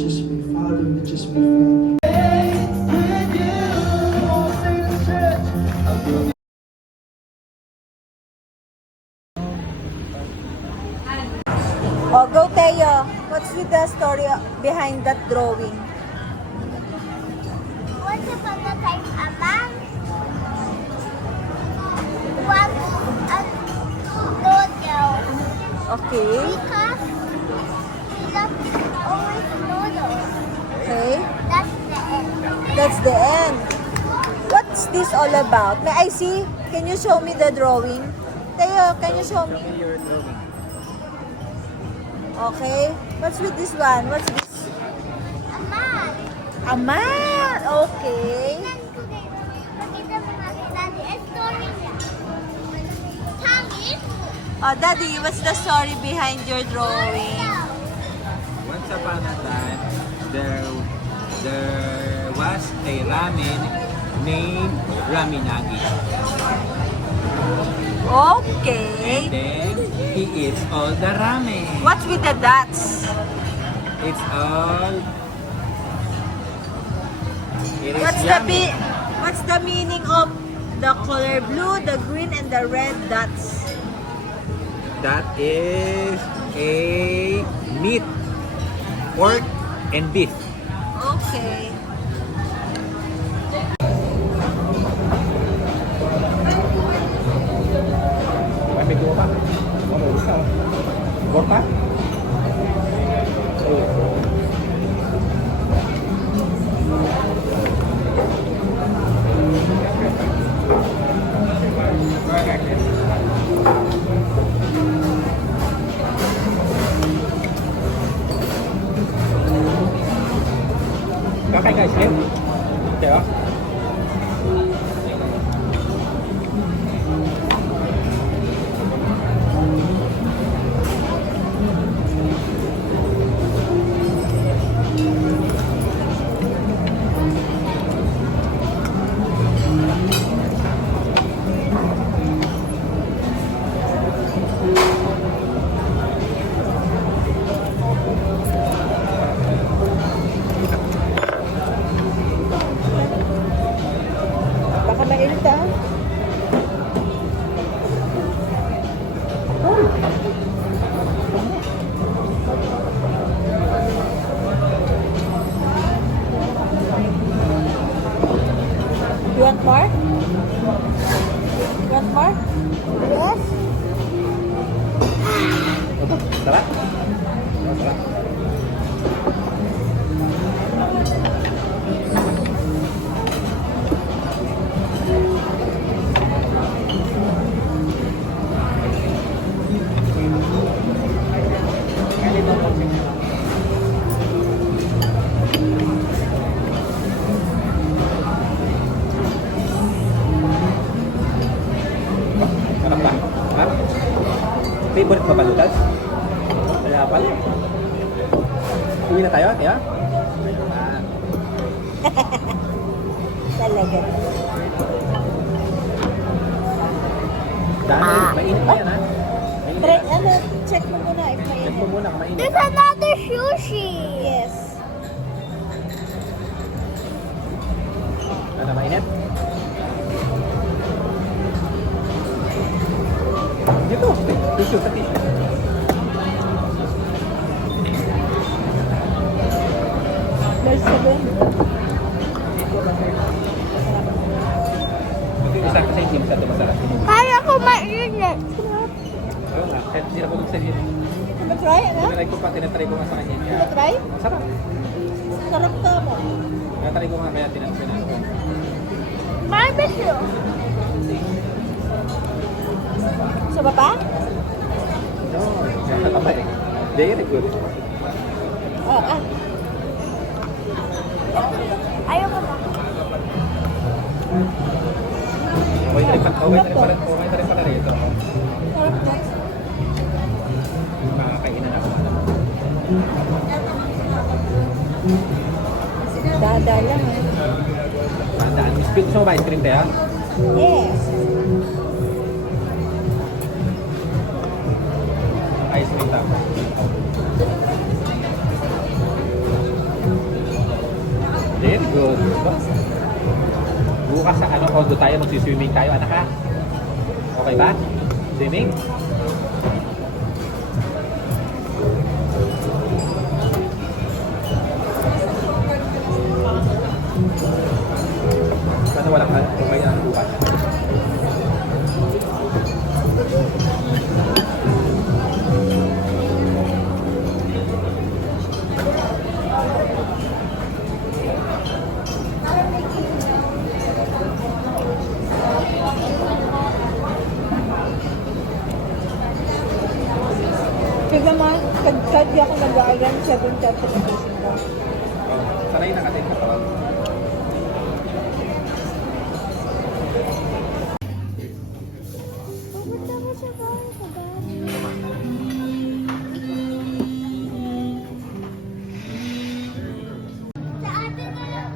just my father, not just my friend. Oh, go Teo. What's with the story behind that drawing? Once upon a time, a man was a noodle Okay. because he loves always noodles. Okay. That's the end. That's the end. What's this all about? May I see? Can you show me the drawing? Teo, can you show me? Okay. What's with this one? What's this? A man. A man. Okay. Tingnan ko din. Pakita mo nga kay Daddy. Ang story niya. Hangin. Oh, Daddy, what's the story behind your drawing? Once upon a time, there was a ramen named Raminagi. Okay. And then he eats all the ramen. What's with the dots? It's all. It is What's yummy. what's the meaning of the color blue, the green, and the red dots? That is a meat, pork, and beef. Okay. May gawa pa? Gawa pa? Có cái guys, em. Kìa. Baka mainit ah. You want more? You want more? Yes? Sarap? Sarap. Sarap ba? Ha? Favorite mo ba noodles? Wala pala. Uwi na tayo, kaya? Talaga. Dami, mainit pa yan ha? Mainit Try, yan. check mo muna if Check mainit. mo muna kung mainit. There's another sushi. Yes. Ano, mainit? Dito, tissue sa tissue. There's 7. Isa kasi hindi masyado masarap. Kaya ko mainit. Oo nga, kahit hindi ako nagsabihin. Try, ano? Tinatry ko pa, tinatry ko nga sa kanya. Kaya, Try? sarap. Sarap ka mo. Tinatry ko nga kaya tinatry ko. Barbecue. Sa baba? No, nakakabay. Very good. Oh, ah. Ayoko na. Okay na rin pala rito. Sarap ka. Makakainan ako. Dada lang eh. Tandaan, gusto mo ba ice cream tayo? Yes. Ice cream tayo. Doon tayo, magsiswimming tayo, anak ha? Okay ba? Swimming? Sana walang may bukas. Kaya naman, kahit di ako nag-aayan, 7 chapter na gising ko. Sanay na kasi. Pupunta ko sa bahay ko ba? Sa atin na lang.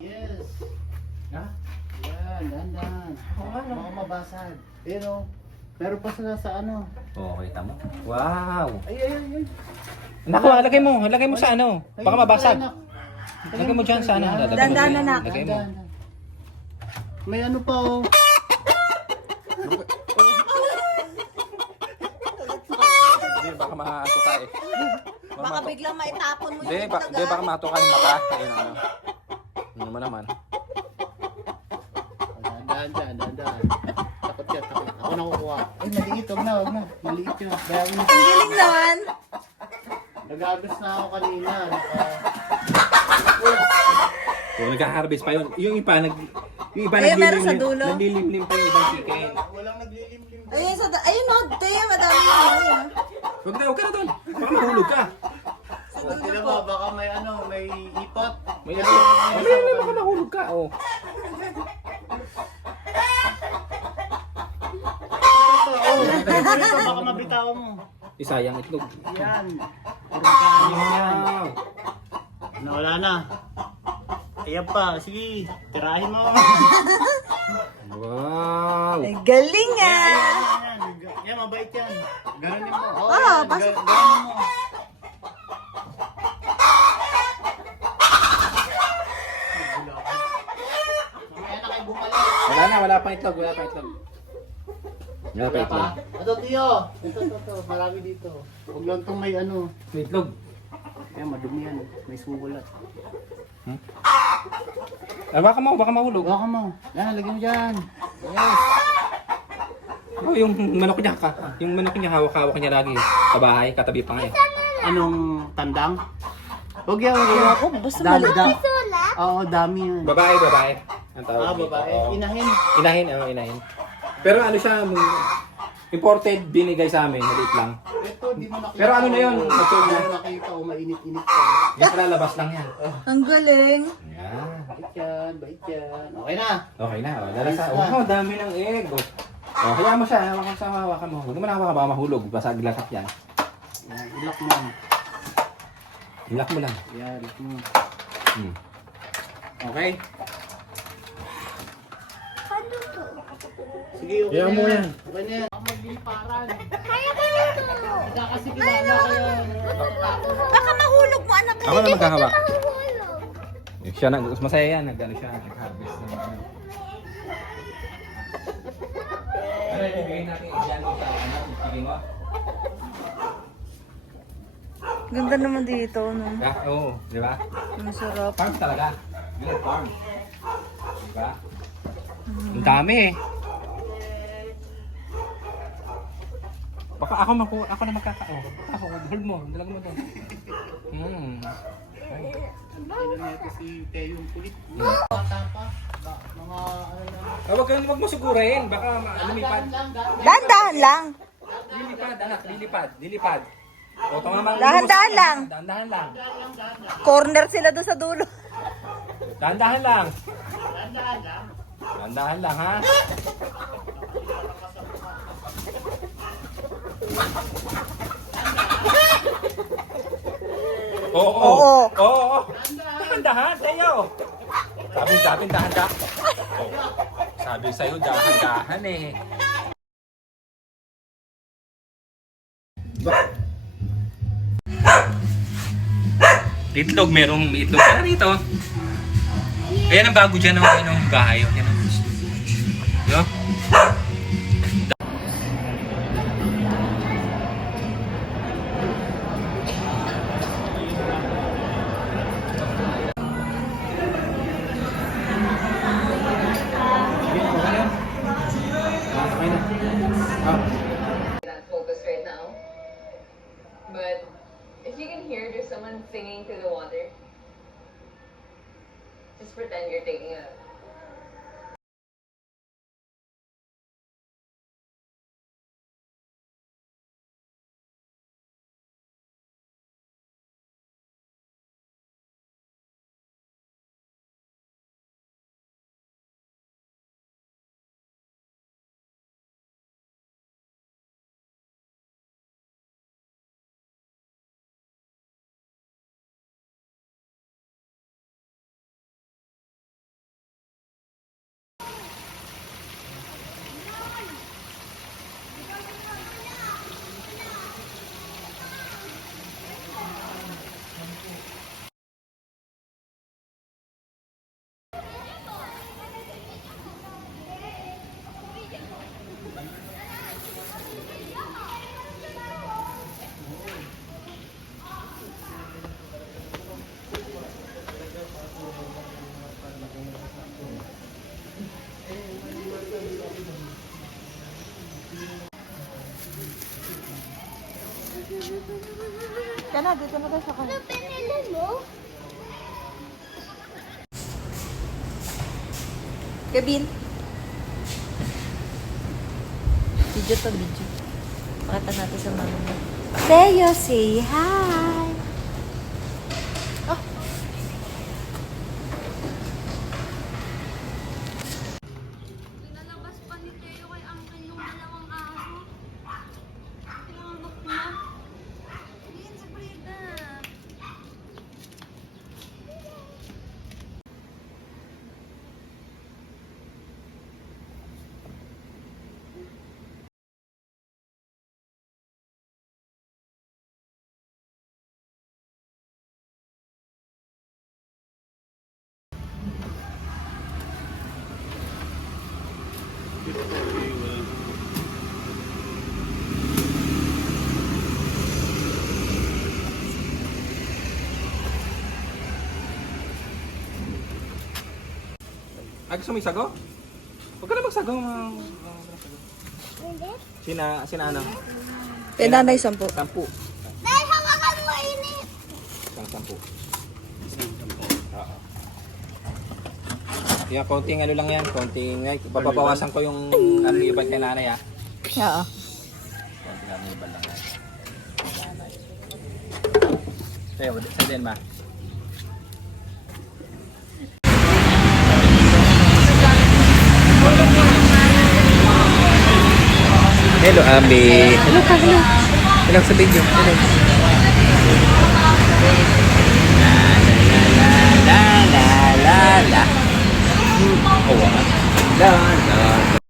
Yes. Ha? Yan, dandan. Mga mabasag. Ayun o. Meron pa sila sa ano. Oo, kita mo. Wow! Ay, ay, ay, ay. Naku, lagay mo sa ano. Baka mabasag. Lagay mo dyan sa ano. Dandan, anak. Lagay mo. Dandan. May ano pa o. Hindi, baka matuka eh. Baka biglang maitapon mo Hindi, baka matuka yung mata. Ayun ano. Ano naman. Dandan, dandan. Takot ka, takot. Ako nakukuha. Ay, maliit. Huwag na. Maliit yun. Bayaw mo. Ang galing naman. Nag-agos na ako kanina. Kung nagka-harvest pa yun. Yung iba, yung iba Ayun, meron sa dulo. naglilimlim pa yung ibang chicken. Walang naglilimlim. Ayun, ayun no, Teo, madami yun. Huwag ka na doon. Baka mahulog ka. Sila ba, baka may ano, may ipot. May hindi, baka mahulog ka. Oh. Ito, baka mabitawan mo. Isayang itlog. Yan. Puro kanin yan. Wow! Nawala na. Ayan pa, sige, tirahin mo. Wow! Ay, galing ah. Yan, mabait yan. Ganunin mo. Oh, Ah, yan, pasok. ganunin mo. Mamaya na kayo bumalik. Wala pang itlog. Wala pang itlog. Ito, Tio. Ito. Marami dito. Huwag lang itong may ano. May itlog. Ayan, madumi yan. May sugulat. Baka mahulog. Baka mo. Yan, lagyan mo dyan. Yes. Oh, yung manok niya yung manok niya hawak-hawak niya lagi sa bahay, katabi pa nga eh. Anong tandang? Huwag yan, huwag yan. Ako, basta maliit. Sulat? Oo, dami yan. Babae. Ang tawag Ah, dito. babae. Oo. Inahin. Inahin. Pero ano siya, imported, binigay sa amin, maliit lang. Ito, di mo nakita. Pero ano na yun? Hindi mo nakita o mainit-init pa. Yan pala, labas lang yan. Ang galing. Yan. Bait yan, bait yan. Okay na. Okay na, lalasa. Oh, dami ng egg. Oh, kaya mo siya, hawakan mo. Huwag mo na hawakan, baka mahulog. Basag lasak yan. Yan, ilak mo. Hilak mo lang. Yan, ilak mo. Hmm. Okay? Ano to? Sige, okay Yan na mo yan. yan. Okay na yan. Ang magliparan. Kaya ko na to. Hindi kasi kilala kayo. Baka mahulog mo, anak. Ako na maghahawak. Mahulog. Siya, masaya yan. Nag-ano siya, nag-harvest ng ano. Ano yung bigay natin dyan sa ano? Sige mo? Ganda naman dito, no? Oo, di ba? Ang sarap. Farm talaga. Good farm. Di ba? Ang dami eh. Baka ako na magkakao. Ako, hold mo. Dalaga mo to. Ano na ito si Teo yung kulit. Bata pa. Mga ano lang. Wag mo sigurin. Baka lumipad. Dahan-dahan lang. Lilipad, anak. Lilipad. O, tumama. Dahan-dahan lang. Dahan-dahan lang. Corner sila doon sa dulo. Dahan-dahan lang. Dahan-dahan lang, ha? Oo. Oo. Dahan-dahan, Teo. Sabi, dahan-dahan. Sabi sa'yo, dahan-dahan eh. Itlog, merong itlog ka na rito. Ayan ang bago dyan ng gahayo. Yan ang yo. Not focused right now. But if you can hear there's someone singing to the water, just pretend you're taking a Yan na, dito na tayo sa Ano pinili mo? Gabin. Video to video. Pakita natin sa mama mo. Teo, say hi! Pinalabas pa ni Teo kay Uncle yung dalawang aso. Tinanggap na. Hindi, Sabrina. Ay, gusto mo isago? Huwag ka na magsago. Hindi. Sina ano? Kaya nanay 10. 10. Dahil hawakan mo init. Isang 10. Oo. Yung konting ano lang yan, konting, papabawasan ko yung ano iba kay nanay ha. Oo. Konting ano iba lang yan. Sa din ba? Hello, Ami. Hello ka, hello. Hello sa video. Hello. La la la la la la. Oh, la la.